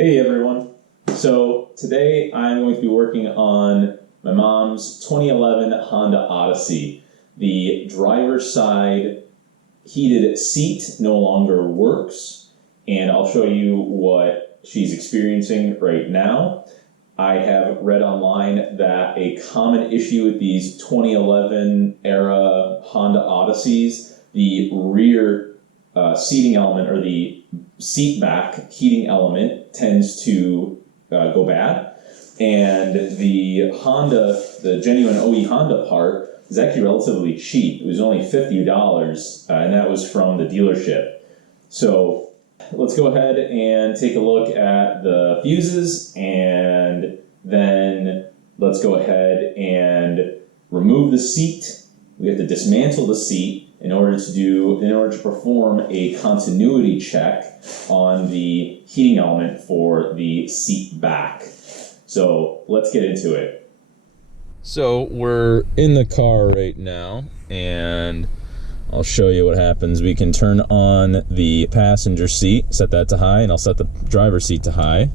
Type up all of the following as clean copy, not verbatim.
Hey everyone. So today I'm going to be working on my mom's 2011 Honda Odyssey. The driver's side heated seat no longer works, and I'll show you what she's experiencing right now. I have read online that a common issue with these 2011 era Honda Odysseys, the rear seating element or the seat back heating element tends to go bad, and the Honda, the genuine OE Honda part, is actually relatively cheap. It was only $50, and that was from the dealership. So let's go ahead and take a look at the fuses, and then let's go ahead and remove the seat. We have to dismantle the seat in order to perform a continuity check on the heating element for the seat back. So let's get into it. So we're in the car right now, and I'll show you what happens. We can turn on the passenger seat, set that to high, and I'll set the driver's seat to high.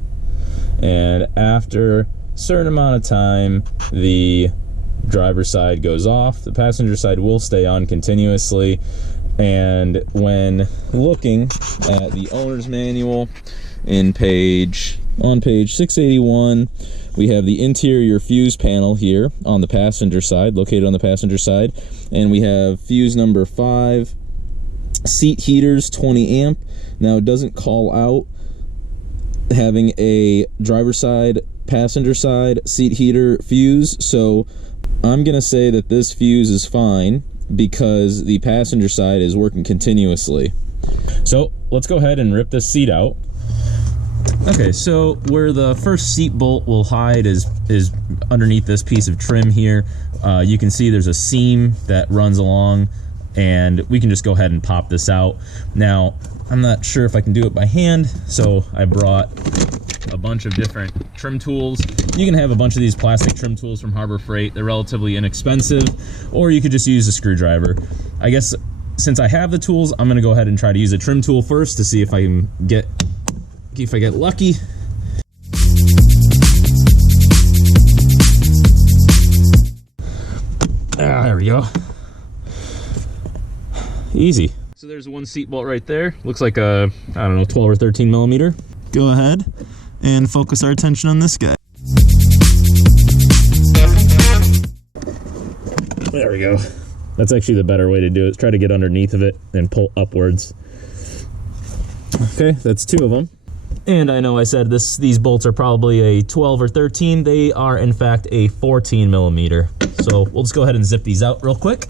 And after a certain amount of time, the driver's side goes off. The passenger side will stay on continuously. And when looking at the owner's manual on page 681, we have the interior fuse panel here on the passenger side, located on the passenger side, and we have fuse number 5, seat heaters 20 amp. Now it doesn't call out having a driver's side, passenger side seat heater fuse, so I'm gonna say that this fuse is fine because the passenger side is working continuously. So let's go ahead and rip this seat out. Okay, so where the first seat bolt will hide is underneath this piece of trim here. You can see there's a seam that runs along, and we can just go ahead and pop this out. Now, I'm not sure if I can do it by hand, so I brought a bunch of different trim tools. You can have a bunch of these plastic trim tools from Harbor Freight. They're relatively inexpensive, or you could just use a screwdriver. I guess since I have the tools, I'm gonna go ahead and try to use a trim tool first to see if I get lucky. There we go. Easy. So there's one seat bolt right there. Looks like a, I don't know, 12 or 13 millimeter. Go ahead and focus our attention on this guy. There we go. That's actually the better way to do it. Try to get underneath of it and pull upwards. Okay, that's 2 of them. And I know I said these bolts are probably a 12 or 13. They are in fact a 14 millimeter. So we'll just go ahead and zip these out real quick.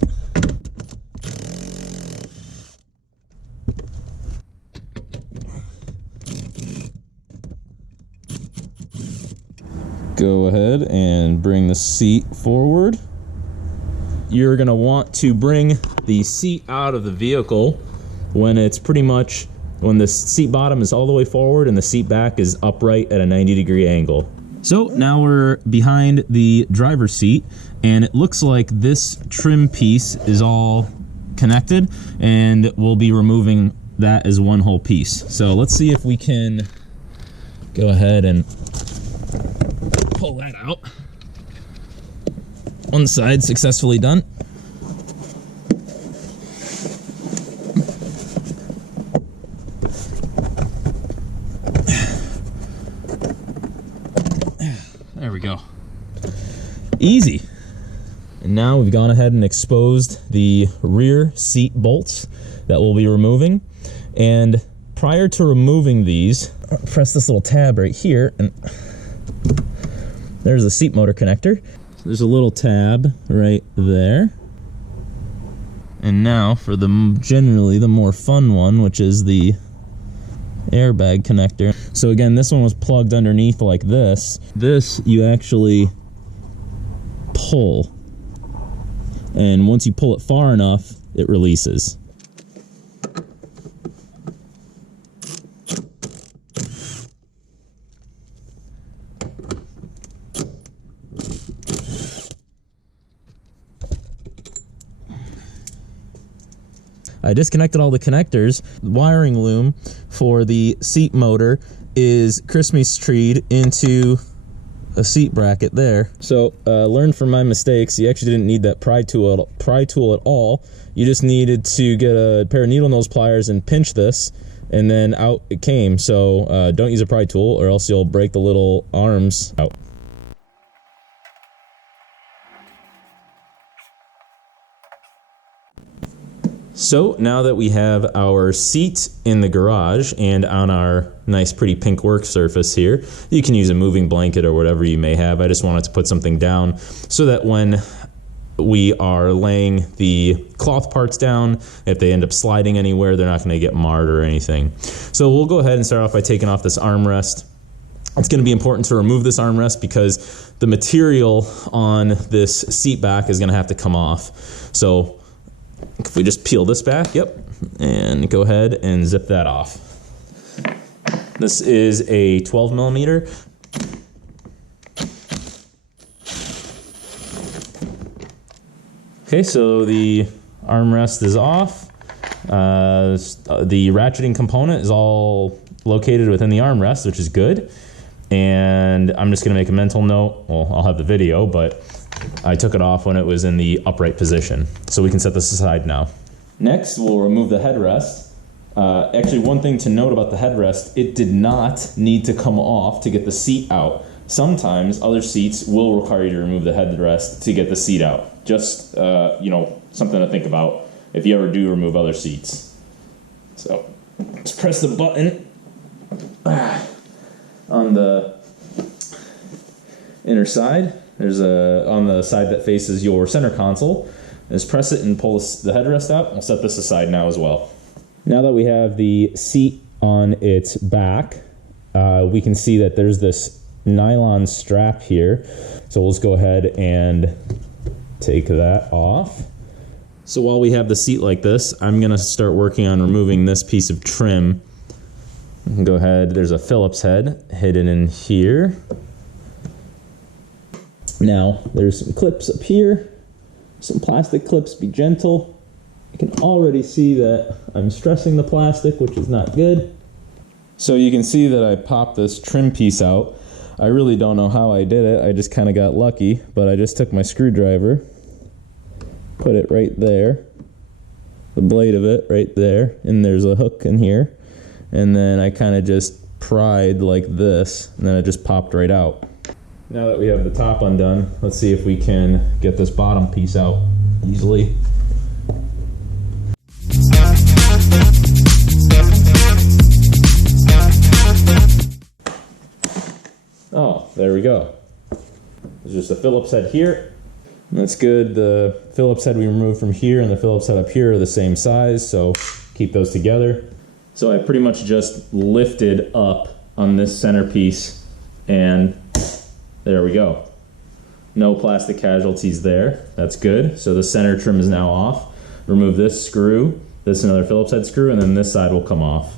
Go ahead and bring the seat forward. You're gonna want to bring the seat out of the vehicle when it's pretty much, when the seat bottom is all the way forward and the seat back is upright at a 90-degree angle. So now we're behind the driver's seat, and it looks like this trim piece is all connected, and we'll be removing that as one whole piece. So let's see if we can go ahead and pull that out. One side successfully done. There we go. Easy. And now we've gone ahead and exposed the rear seat bolts that we'll be removing. And prior to removing these, press this little tab right here, and there's the seat motor connector. There's a little tab right there. And now for generally the more fun one, which is the airbag connector. So again, this one was plugged underneath like this. This you actually pull, and once you pull it far enough, it releases. I disconnected all the connectors. Wiring loom for the seat motor is Christmas treed into a seat bracket there. So learn from my mistakes. You actually didn't need that pry tool at all. You just needed to get a pair of needle nose pliers and pinch this, and then out it came. So don't use a pry tool or else you'll break the little arms out. So now that we have our seat in the garage and on our nice pretty pink work surface here, you can use a moving blanket or whatever you may have. I just wanted to put something down so that when we are laying the cloth parts down, if they end up sliding anywhere, they're not going to get marred or anything. So we'll go ahead and start off by taking off this armrest. It's going to be important to remove this armrest because the material on this seat back is going to have to come off. So if we just peel this back, yep, and go ahead and zip that off. This is a 12 millimeter. Okay, so the armrest is off. The ratcheting component is all located within the armrest, which is good. And I'm just gonna make a mental note. Well, I'll have the video, but I took it off when it was in the upright position. So we can set this aside now. Next, we'll remove the headrest. Actually, one thing to note about the headrest, it did not need to come off to get the seat out. Sometimes other seats will require you to remove the headrest to get the seat out. Just, you know, something to think about if you ever do remove other seats. So, let's press the button on the inner side. There's on the side that faces your center console. Just press it and pull the headrest out. I'll set this aside now as well. Now that we have the seat on its back, we can see that there's this nylon strap here. So we'll just go ahead and take that off. So while we have the seat like this, I'm gonna start working on removing this piece of trim. Go ahead, there's a Phillips head hidden in here. Now, there's some clips up here, some plastic clips, be gentle. You can already see that I'm stressing the plastic, which is not good. So you can see that I popped this trim piece out. I really don't know how I did it. I just kind of got lucky, but I just took my screwdriver, put it right there, the blade of it right there, and there's a hook in here, and then I kind of just pried like this, and then it just popped right out. Now that we have the top undone, let's see if we can get this bottom piece out easily. Oh, there we go. There's just a Phillips head here. That's good. The Phillips head we removed from here and the Phillips head up here are the same size, so keep those together. So I pretty much just lifted up on this centerpiece, and there we go. No plastic casualties there. That's good. So the center trim is now off. Remove this screw, this is another Phillips head screw, and then this side will come off.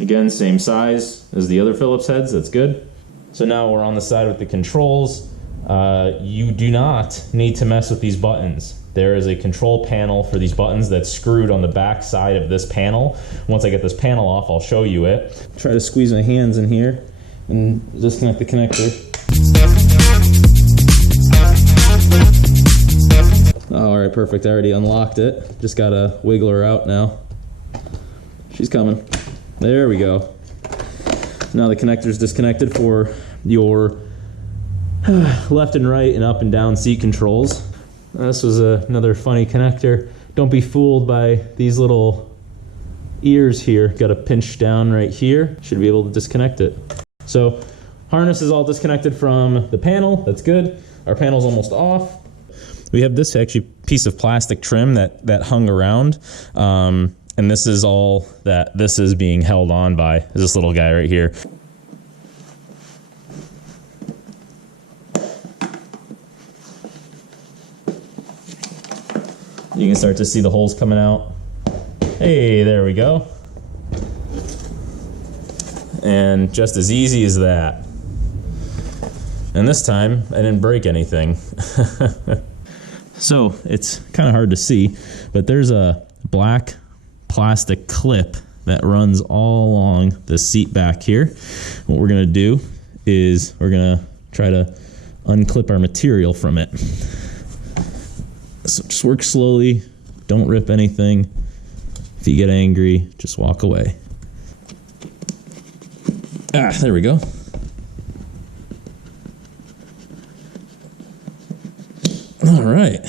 Again, same size as the other Phillips heads, that's good. So now we're on the side with the controls. You do not need to mess with these buttons. There is a control panel for these buttons that's screwed on the back side of this panel. Once I get this panel off, I'll show you it. Try to squeeze my hands in here and disconnect the connector. All right, perfect. I already unlocked it. Just gotta wiggle her out now. She's coming. There we go. Now the connector's disconnected for your left and right and up and down seat controls. This was another funny connector. Don't be fooled by these little ears here. Got to pinch down right here. Should be able to disconnect it. So harness is all disconnected from the panel. That's good. Our panel's almost off. We have this actually piece of plastic trim that hung around. And this is all that this is being held on by, is this little guy right here. You can start to see the holes coming out. Hey, there we go. And just as easy as that. And this time, I didn't break anything. So, it's kind of hard to see, but there's a black plastic clip that runs all along the seat back here. What we're gonna do is we're gonna try to unclip our material from it. So just work slowly, don't rip anything. If you get angry, just walk away. Ah, there we go. All right.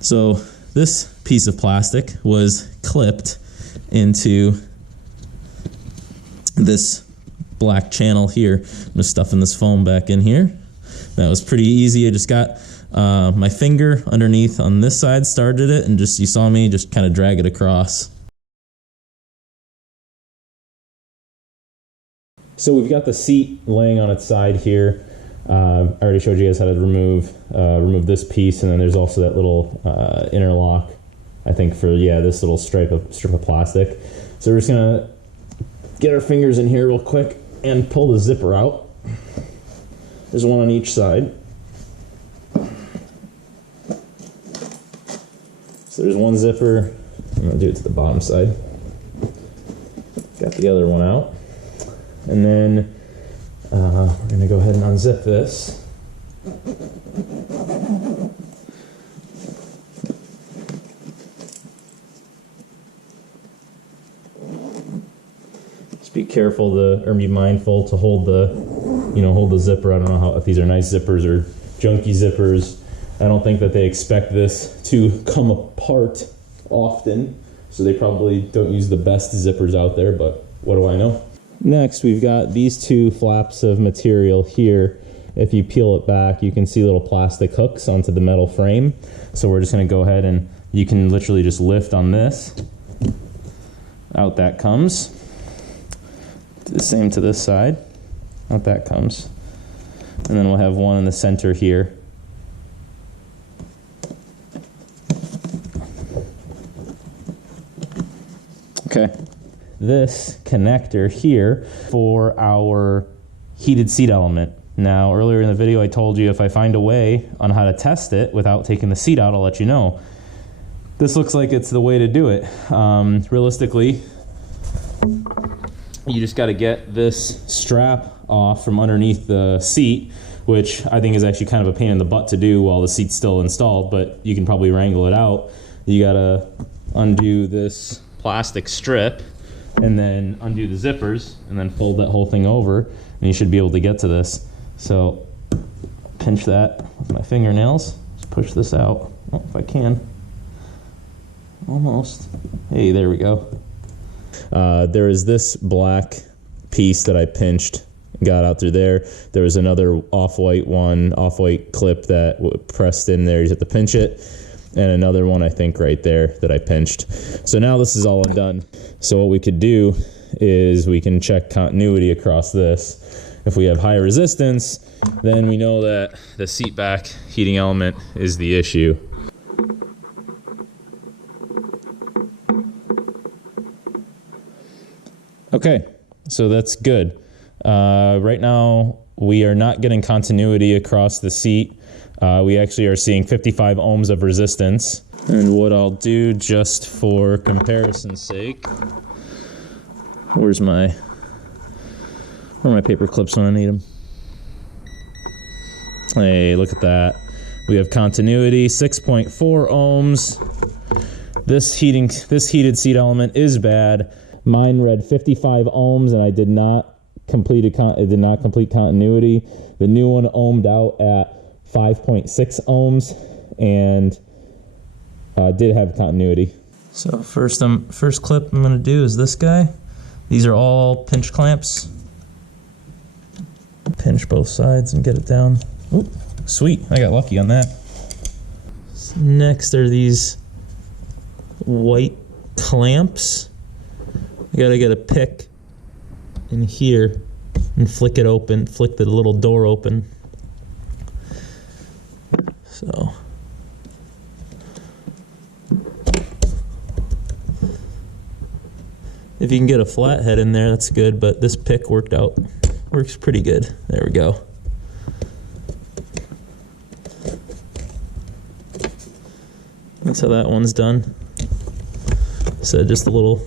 So this piece of plastic was clipped into this black channel here. I'm just stuffing this foam back in here. That was pretty easy. I just got my finger underneath on this side, started it, and just, you saw me just kind of drag it across. So we've got the seat laying on its side here. I already showed you guys how to remove this piece, and then there's also that little interlock, I think, for this little strip of plastic. So we're just gonna get our fingers in here real quick and pull the zipper out. There's one on each side. So there's one zipper. I'm gonna do it to the bottom side. Got the other one out, and then we're gonna go ahead and unzip this. Just be careful or be mindful to hold the zipper. I don't know if these are nice zippers or junky zippers. I don't think that they expect this to come apart often, so they probably don't use the best zippers out there, but what do I know? Next, we've got these two flaps of material here. If you peel it back, you can see little plastic hooks onto the metal frame. So we're just gonna go ahead and you can literally just lift on this. Out that comes. Do the same to this side. Out that comes. And then we'll have one in the center here. Okay. This connector here for our heated seat element. Now, earlier in the video, I told you if I find a way on how to test it without taking the seat out, I'll let you know. This looks like it's the way to do it. Realistically, you just got to get this strap off from underneath the seat, which I think is actually kind of a pain in the butt to do while the seat's still installed, but you can probably wrangle it out. You got to undo this plastic strip and then undo the zippers and then fold that whole thing over, and you should be able to get to this. So pinch that with my fingernails, just push this out. Oh, if I can. Almost. Hey, there we go. There is this black piece that I pinched, got out through there. There was another off-white clip that pressed in there. You have to pinch it. And another one, I think, right there that I pinched. So now this is all undone. So what we could do is we can check continuity across this. If we have high resistance, then we know that the seat back heating element is the issue. Okay, so that's good. Right now, we are not getting continuity across the seat. We actually are seeing 55 ohms of resistance. And what I'll do, just for comparison's sake, where are my paper clips when I need them? Hey, look at that. We have continuity, 6.4 ohms. This heated seat element is bad. Mine read 55 ohms, and I did not complete continuity. The new one ohmed out at 5.6 ohms and did have continuity. So first clip I'm going to do is this guy. These are all pinch clamps. Pinch both sides and get it down. Oop, sweet, I got lucky on that. Next are these white clamps. I gotta get a pick in here and flick it open, flick the little door open. So if you can get a flathead in there, that's good, but this pick works pretty good. There we go. That's how that one's done. So just a little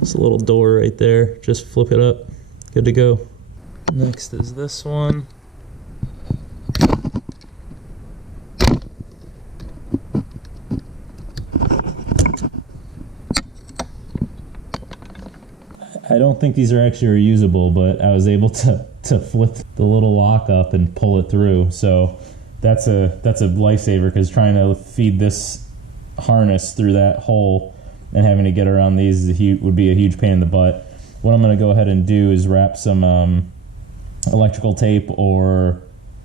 It's a little door right there. Just flip it up. Good to go. Next is this one. I don't think these are actually reusable, but I was able to flip the little lock up and pull it through. So that's a lifesaver, because trying to feed this harness through that hole and having to get around these would be a huge pain in the butt. What I'm going to go ahead and do is wrap some electrical tape or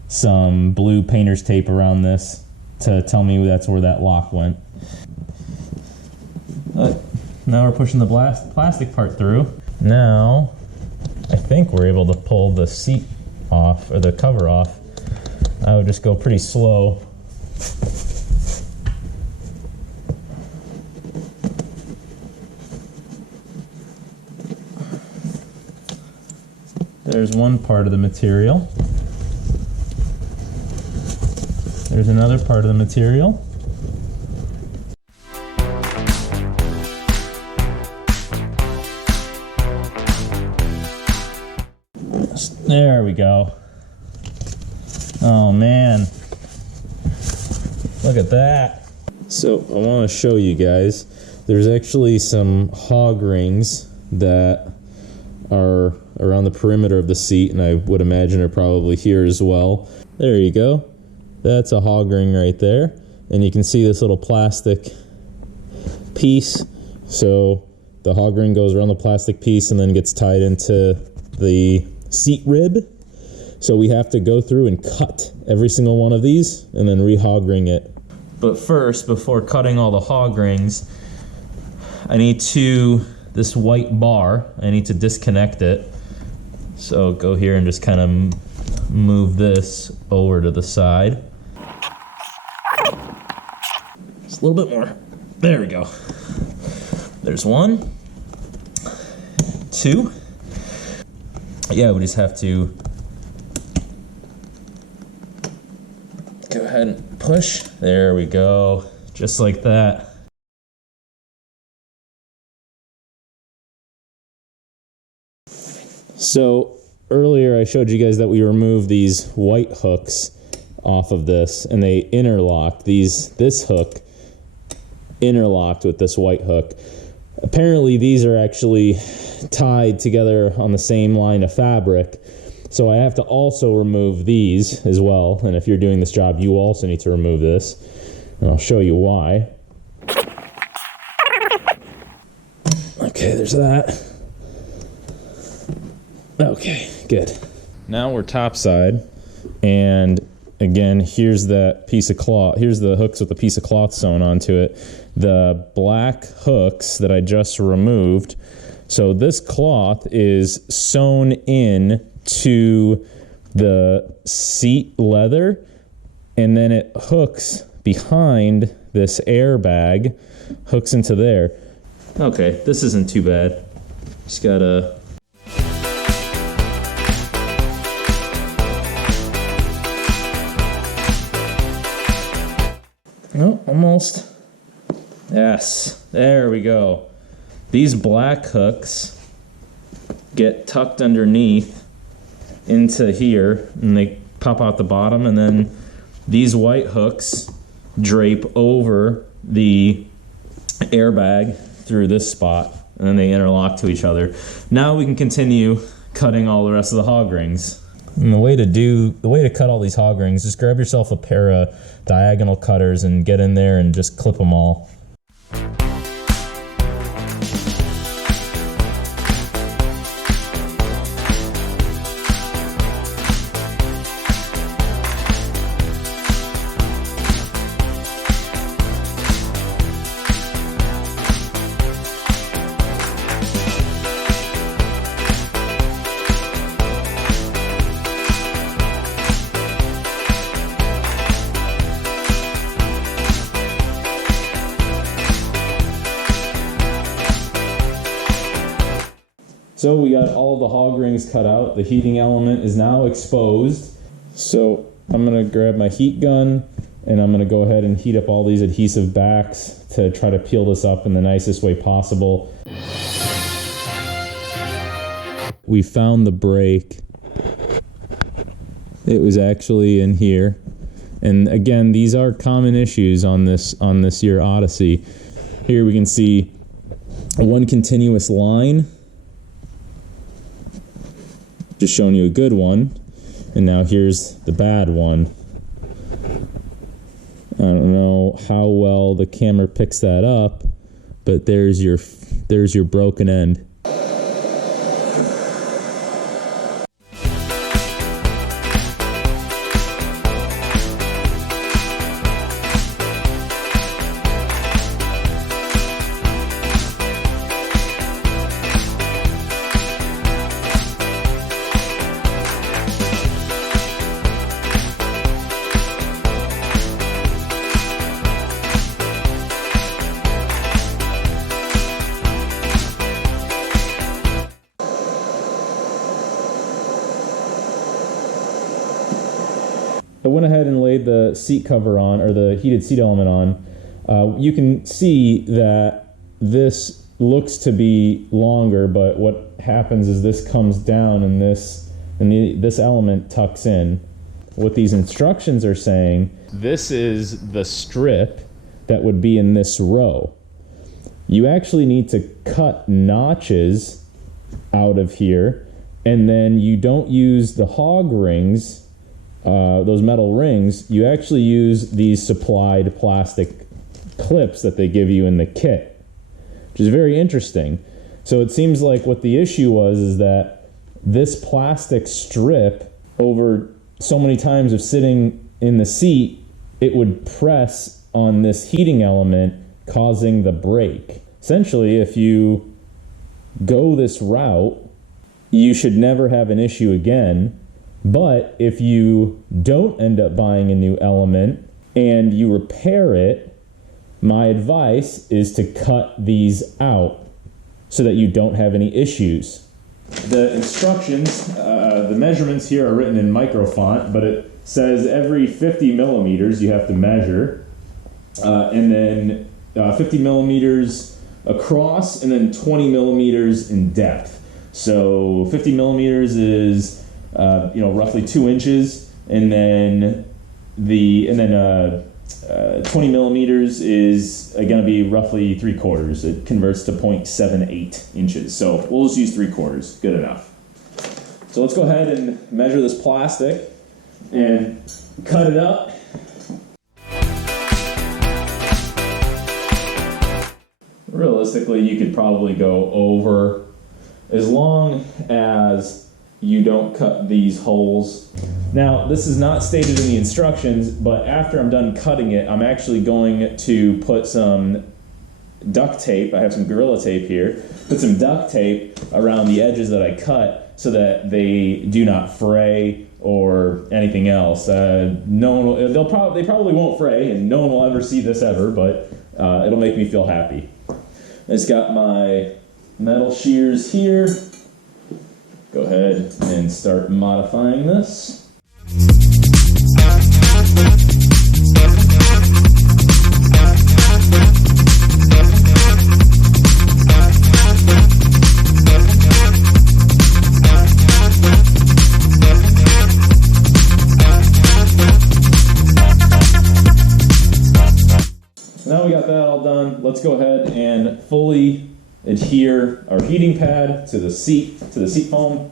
some blue painter's tape around this to tell me that's where that lock went. Now we're pushing the plastic part through. Now, I think we're able to pull the seat off, or the cover off. I would just go pretty slow. There's one part of the material. There's another part of the material. There we go. Oh man, look at that. So I want to show you guys, there's actually some hog rings that are around the perimeter of the seat, and I would imagine are probably here as well. There you go. That's a hog ring right there, and you can see this little plastic piece. So the hog ring goes around the plastic piece and then gets tied into the seat rib. So we have to go through and cut every single one of these and then re-hog ring it. But first, before cutting all the hog rings, I need this white bar, I need to disconnect it. So go here and just kind of move this over to the side. Just a little bit more. There we go. There's one, two. Yeah, we just have to go ahead and push. There we go. Just like that. So earlier I showed you guys that we removed these white hooks off of this, and they interlocked. This hook interlocked with this white hook. Apparently these are actually tied together on the same line of fabric, so I have to also remove these as well. And if you're doing this job, you also need to remove this, and I'll show you why. Okay, there's that. Okay, good. Now we're topside, and again, here's that piece of cloth. Here's the hooks with the piece of cloth sewn onto it. The black hooks that I just removed. So this cloth is sewn in to the seat leather, and then it hooks behind this airbag, hooks into there. Okay, this isn't too bad. Just gotta... Oh, almost. Yes, there we go. These black hooks get tucked underneath into here, and they pop out the bottom, and then these white hooks drape over the airbag through this spot, and then they interlock to each other. Now we can continue cutting all the rest of the hog rings. And the way to cut all these hog rings, just grab yourself a pair of diagonal cutters and get in there and just clip them all. So we got all the hog rings cut out. The heating element is now exposed. So I'm gonna grab my heat gun, and I'm gonna go ahead and heat up all these adhesive backs to try to peel this up in the nicest way possible. We found the brake. It was actually in here. And again, these are common issues on this year Odyssey. Here we can see one continuous line. Just showing you a good one. And now here's the bad one. I don't know how well the camera picks that up, but there's your broken end. I went ahead and laid the seat cover on, or the heated seat element on. You can see that this looks to be longer, but what happens is this comes down and this element tucks in. What these instructions are saying, this is the strip that would be in this row. You actually need to cut notches out of here, and then you don't use the hog rings, those metal rings. You actually use these supplied plastic clips that they give you in the kit, which is very interesting. So it seems like what the issue was is that this plastic strip, over so many times of sitting in the seat, it would press on this heating element, causing the break. Essentially, if you go this route, you should never have an issue again. But if you don't end up buying a new element and you repair it, my advice is to cut these out so that you don't have any issues. The instructions, the measurements here are written in micro font, but it says every 50 millimeters you have to measure, and then 50 millimeters across, and then 20 millimeters in depth. So 50 millimeters is roughly 2 inches, and then 20 millimeters is going to be roughly 3/4. It converts to 0.78 inches. So we'll just use 3/4. Good enough. So let's go ahead and measure this plastic and cut it up. Realistically, you could probably go over, as long as you don't cut these holes. Now, this is not stated in the instructions, but after I'm done cutting it, I'm actually going to put some duct tape. I have some Gorilla Tape here. Put some duct tape around the edges that I cut so that they do not fray or anything else. They probably won't fray, and no one will ever see this ever, but it'll make me feel happy. I just got my metal shears here. Go ahead and start modifying this. Now we got that all done, let's go ahead and fully adhere our heating pad to the seat foam.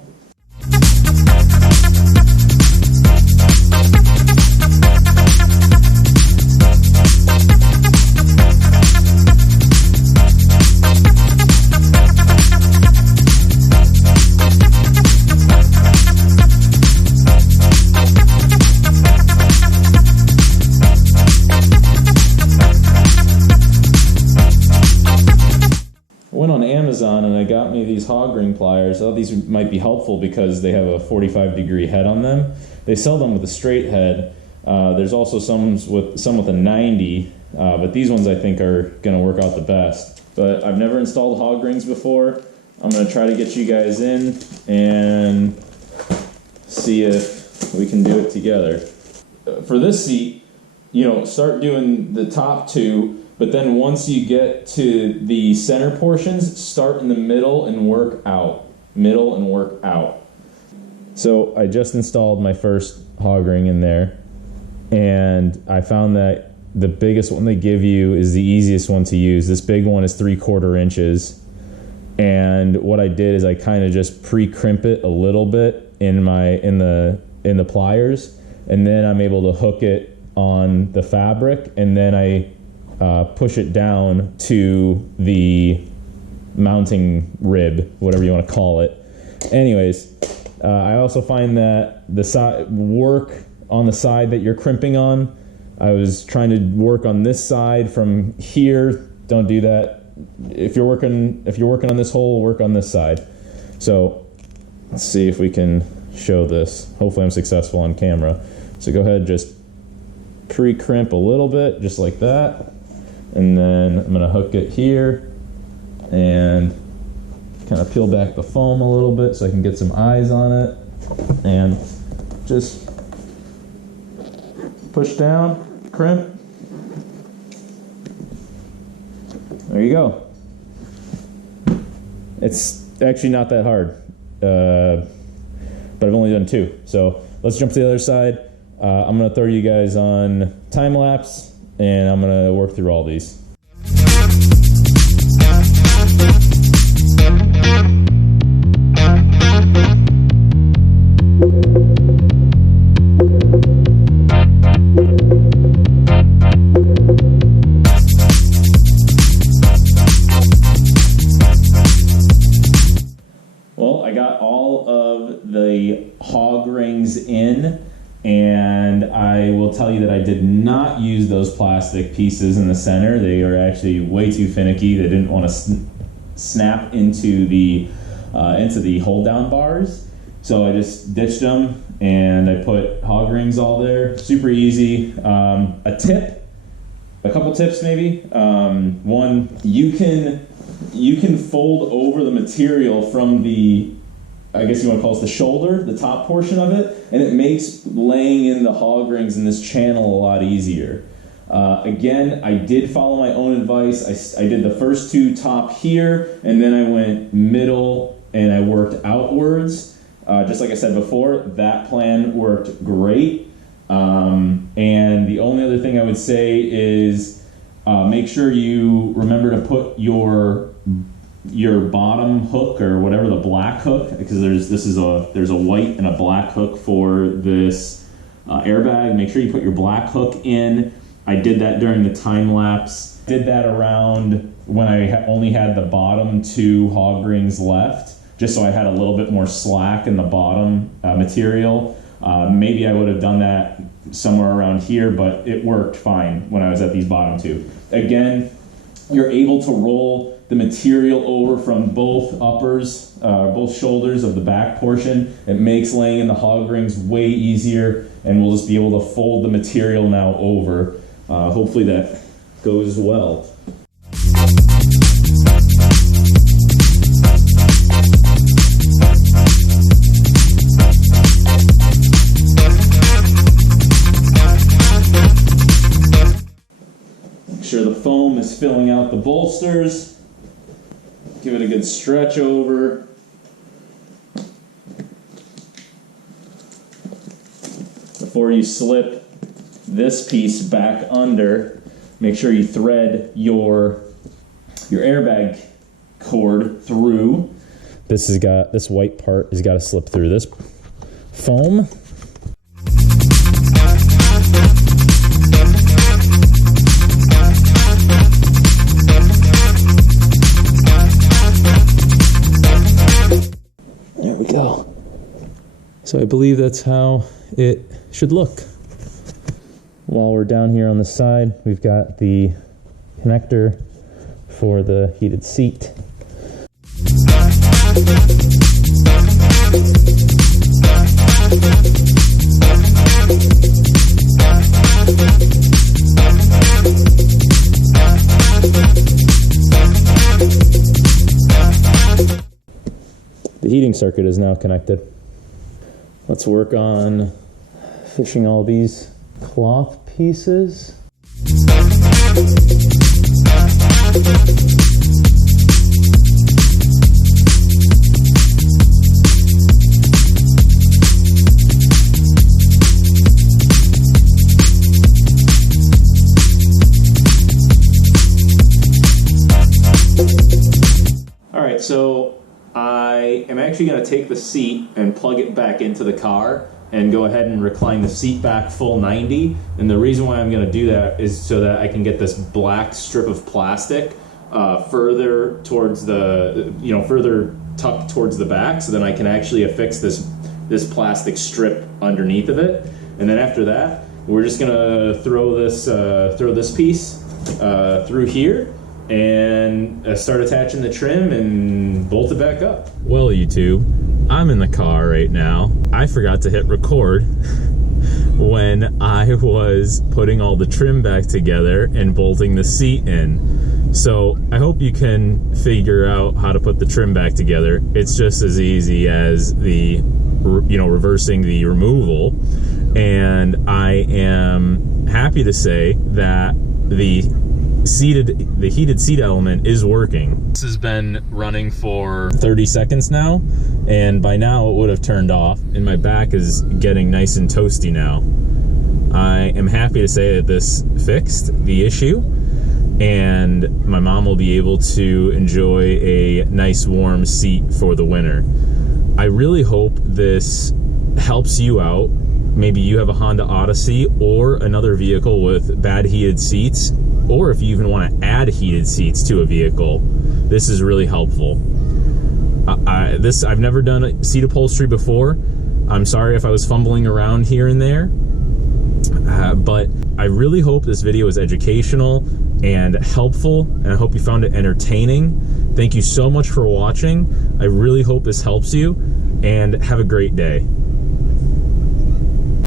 Went on Amazon and I got me these Hog Ring Pliers. I thought these might be helpful because they have a 45-degree head on them. They sell them with a straight head. There's also some with a 90, but these ones I think are going to work out the best. But I've never installed hog rings before. I'm going to try to get you guys in and see if we can do it together. For this seat, start doing the top two. But then once you get to the center portions, start in the middle and work out. middle and work out. So I just installed my first hog ring in there, and I found that the biggest one they give you is the easiest one to use. This big one is 3/4 inches. And what I did is I kind of just pre-crimp it a little bit in the pliers, and then I'm able to hook it on the fabric, and then I push it down to the mounting rib, whatever you want to call it. Anyways, I also find that the work on the side that you're crimping on, I was trying to work on this side from here. Don't do that. If you're working on this hole, work on this side. So let's see if we can show this. Hopefully I'm successful on camera. So go ahead, just pre-crimp a little bit, just like that. And then I'm gonna hook it here and kind of peel back the foam a little bit so I can get some eyes on it. And just push down, crimp. There you go. It's actually not that hard, but I've only done 2. So let's jump to the other side. I'm gonna throw you guys on time lapse, and I'm gonna work through all these. Hog rings in, and I will tell you that I did not use those plastic pieces in the center. They are actually way too finicky. They didn't want to snap into the hold down bars, so I just ditched them and I put hog rings all there. Super easy. A couple tips maybe. One, you can fold over the material from the, I guess you want to call it the shoulder, the top portion of it, and it makes laying in the hog rings in this channel a lot easier. Again, I did follow my own advice. I did the first 2 top here, and then I went middle and I worked outwards. Just like I said before, that plan worked great. And the only other thing I would say is make sure you remember to put your bottom hook, or whatever, the black hook, because there's a white and a black hook for this airbag. Make sure you put your black hook in. I did that during the time lapse. Did that around when I only had the bottom 2 hog rings left, just so I had a little bit more slack in the bottom material. Maybe I would have done that somewhere around here, but it worked fine when I was at these bottom 2. Again, you're able to roll the material over from both both shoulders of the back portion. It makes laying in the hog rings way easier, and we'll just be able to fold the material now over. Hopefully that goes well. Make sure the foam is filling out the bolsters. Give it a good stretch over. Before you slip this piece back under, make sure you thread your airbag cord through. This white part has got to slip through this foam. There we go. So I believe that's how it should look. While we're down here on the side, we've got the connector for the heated seat. The heating circuit is now connected. Let's work on fishing all these cloth pieces. There I am actually going to take the seat and plug it back into the car and go ahead and recline the seat back full 90. And the reason why I'm going to do that is so that I can get this black strip of plastic further towards the, further tucked towards the back, so then I can actually affix this plastic strip underneath of it. And then after that, we're just gonna throw this piece through here and start attaching the trim and bolt it back up. Well, YouTube, I'm in the car right now. I forgot to hit record when I was putting all the trim back together and bolting the seat in. So I hope you can figure out how to put the trim back together. It's just as easy as reversing the removal. And I am happy to say that the heated seat element is working. This has been running for 30 seconds now, and by now it would have turned off, and my back is getting nice and toasty now. I am happy to say that this fixed the issue, and my mom will be able to enjoy a nice warm seat for the winter. I really hope this helps you out. Maybe you have a Honda Odyssey or another vehicle with bad heated seats, or if you even want to add heated seats to a vehicle, this is really helpful. I've never done seat upholstery before. I'm sorry if I was fumbling around here and there, but I really hope this video is educational and helpful, and I hope you found it entertaining. Thank you so much for watching. I really hope this helps you, and have a great day.